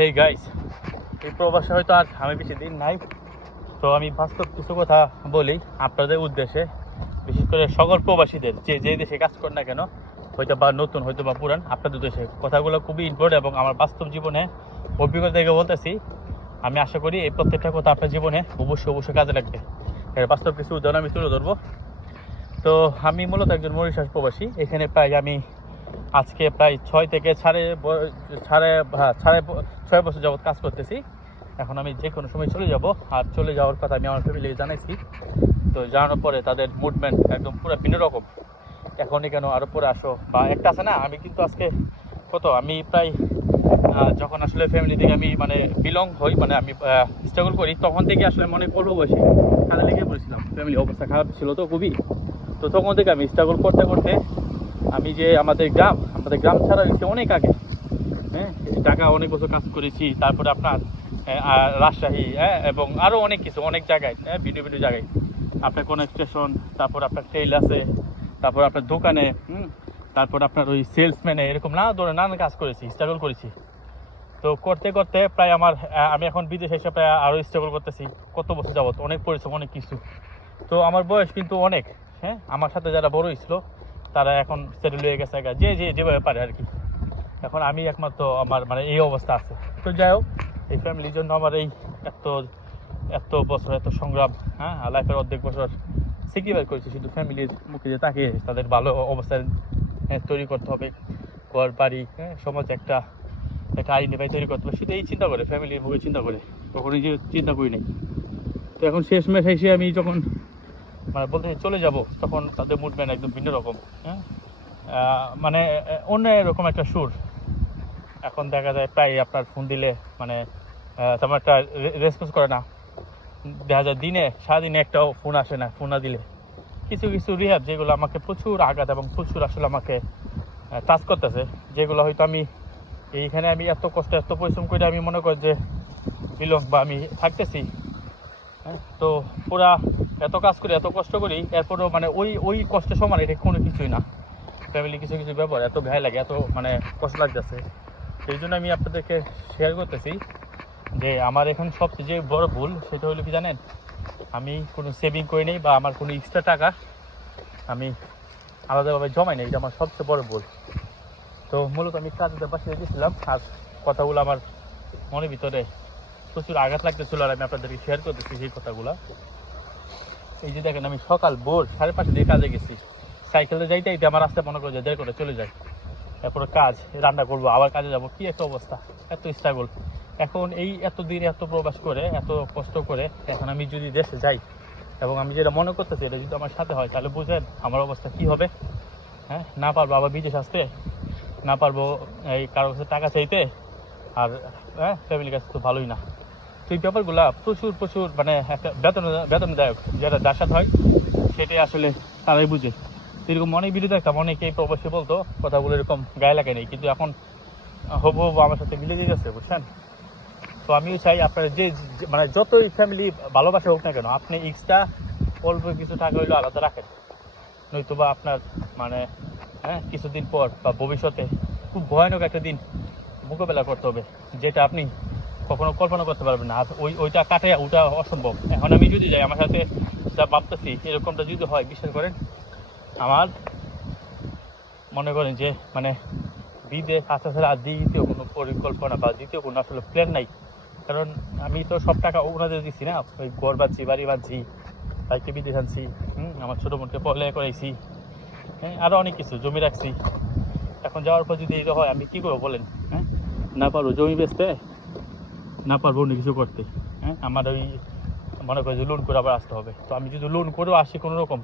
Hey guys, এই প্রবাসে হয়তো আর আমি বেশি দিন নাই। তো আমি বাস্তব কিছু কথা বলি আপনাদের উদ্দেশ্যে, বিশেষ করে সকল প্রবাসীদের, যে দেশে কাজ করেন না কেন, হয়তো বা নতুন হয়তো বা পুরান, আপনাদের দেশে কথাগুলো খুবই ইম্পর্টেন্ট এবং আমার বাস্তব জীবনে অভিজ্ঞতা থেকে বলতেছি। আমি আশা করি এই প্রত্যেকটা কথা আপনার জীবনে অবশ্যই কাজে লাগবে। এর বাস্তব কিছু উদাহরণ আমি তুলে ধরবো। তো আমি মূলত একজন মরিশাস প্রবাসী। এখানে প্রায় আমি আজকে প্রায় 6 থেকে সাড়ে 6 বছর যাবৎ কাজ করতেছি। এখন আমি যে কোনো সময় চলে যাব, আর চলে যাওয়ার কথা আমি আমার ফ্যামিলি জানাইছি। তো জানানোর পরে তাদের মুভমেন্ট একদম পুরো ভিন্ন রকম। এখনই কেন, আরও পরে আসো, বা একটা আছে না, আমি কিন্তু আজকে আমি প্রায় যখন আসলে ফ্যামিলি থেকে আমি বিলং হই, আমি স্ট্রাগল করি, তখন থেকে আসলে মনে করবো বসে কাজে লেগে পড়েছিলাম। ফ্যামিলি অবস্থা খারাপ ছিল তো খুবই। তো তখন থেকে আমি স্ট্রাগল করতে করতে আমি যে আমাদের গ্রাম ছাড়া হচ্ছে অনেক আগে, ঢাকা অনেক বছর কাজ করেছি, তারপরে আপনার রাজশাহী, এবং আরও অনেক কিছু, অনেক জায়গায়, ভিন্ন জায়গায় আপনার কোনো স্টেশন, তারপর আপনার ট্রেল আছে, তারপর আপনার দোকানে, তারপর আপনার ওই সেলসম্যানে, এরকম নানান কাজ করেছি, স্ট্রাগল করেছি। তো করতে করতে প্রায় আমি এখন বিদেশে এসে প্রায় আরও স্ট্রাগল করতেছি। কত বছর যাবত অনেক পরিশ্রম, অনেক কিছু। তো আমার বয়স কিন্তু অনেক, আমার সাথে যারা বড় হয়েছিল তারা এখন সেটেল হয়ে গেছে, যেভাবে পারে আর কি। এখন আমি একমাত্র আমার এই অবস্থা আছে। তো যাই হোক, এই ফ্যামিলির জন্য আমার এই এত বছর, এত সংগ্রাম, লাইফের অর্ধেক বছর স্যাক্রিফাইস করেছি শুধু ফ্যামিলির মুখে যে তাকিয়ে তাদের ভালো অবস্থায় তৈরি করতে হবে, ঘর বাড়ি, সমাজ একটা আইনি ভাই তৈরি করতে হবে, সেটাই চিন্তা করে, ফ্যামিলির মুখে চিন্তা করে, কখনই যে চিন্তা করি নাই। তো এখন শেষমেশ এসে আমি যখন বলতে চলে যাব, তখন তাদের মুভমেন্ট একদম ভিন্ন রকম, অন্য এরকম একটা সুর। এখন দেখা যায় প্রায় আপনার ফোন দিলে তেমন একটা রেসপন্স করে না। দেখা যায় সারাদিনে একটাও ফোন আসে না। ফোন না দিলে কিছু রিহ্যাব, যেগুলো আমাকে প্রচুর আঘাত এবং প্রচুর আসলে আমাকে টাচ করতেছে, যেগুলো হয়তো আমি এইখানে আমি এত কষ্ট, এত পরিশ্রম করে আমি মনে করি যে বিলং বা আমি থাকতেছি, তো পুরা এত কাজ করি, এত কষ্ট করি, এরপরেও ওই কষ্টের সমান এটা কোনো কিছুই না। ফ্যামিলি কিছু ব্যাপার এত ভয় লাগে, এত কষ্ট লাগতেছে। সেই জন্য আমি আপনাদেরকে শেয়ার করতেছি যে আমার এখন সবচেয়ে যে বড় ভুল, সেটা হলো কি জানেন, আমি কোনো সেভিং করি নেই, বা আমার কোনো এক্সট্রা টাকা আমি আলাদাভাবে জমাই নেই। এটা আমার সবচেয়ে বড় ভুল। তো মূলত আমি কাজের পাশে গেছিলাম, আর কথাগুলো আমার মনের ভিতরে প্রচুর আঘাত লাগতেছিল, আর আমি আপনাদেরকে শেয়ার করতেছি সেই কথাগুলো। এই যে দেখেন, আমি সকাল ভোর 5:30 দিয়ে কাজে গেছি, সাইকেলে যাইতে আমার রাস্তায় মনে করে দেরি করে চলে যায়। এরপরে কাজ, রান্না করবো, আবার কাজে যাব, কি একটা অবস্থা, এত স্ট্রাগল। এখন এই এতদিন এত প্রবাস করে, এত কষ্ট করে, এখন আমি যদি দেশে যাই এবং আমি যেটা মনে করতেছি এটা যদি আমার সাথে হয়, তাহলে বুঝেন আমার অবস্থা কি হবে। না পারবো আবার বিদেশ আসতে, না পারবো এই কারো কাছে টাকা চাইতে, আর ফ্যামিলির কাছে তো ভালোই না। তো এই ব্যাপারগুলো প্রচুর একটা বেতনদায়ক, যেটা যার সাথে হয় সেটাই আসলে তারাই বুঝে। এরকম অনেক ভিডিও দেখতাম, অনেকেই প্রবাসী বলতো কথাগুলো এরকম গায়ে লাগে নেই, কিন্তু এখন হবু আমার সাথে মিলে দিয়ে গেছে, বুঝছেন। তো আমিও চাই আপনার যে যতই ফ্যামিলি ভালোবাসা হোক না কেন, আপনি এক্সট্রা অল্প কিছু টাকা হইলেও আলাদা রাখেন, নয়তো বা আপনার কিছুদিন পর বা ভবিষ্যতে খুব ভয়ানক একটা দিন মোকাবেলা করতে হবে, যেটা আপনি কখনো কল্পনা করতে পারবেন না। ওইটা কাটাইয়া ওটা অসম্ভব। এখন আমি যদি যাই, আমার সাথে যা ভাবতেছি এরকমটা যদি হয়, বিশ্বাস করেন আমার মনে করেন যে বিদেশ আসা ছাড়া দ্বিতীয় কোনো পরিকল্পনা বা দ্বিতীয় কোনো আসলে প্ল্যান নাই। কারণ আমি তো সব টাকা ওনাদের দিচ্ছি না, ওই ঘর বাঁধছি, বাড়ি বাঁধছি, বাইকে বিদেশ আনছি, আমার ছোটো বোনকে পড়ালেখা করাইছি, আরও অনেক কিছু জমি রাখছি। এখন যাওয়ার পর যদি এটা হয়, আমি কী করবো বলেন? না পারবো জমি বেচতে, না পারবো অন্য কিছু করতে, আমার ওই মনে করি যে লোন করে আবার আসতে হবে। তো আমি যদি লোন করেও আসি কোনো রকম,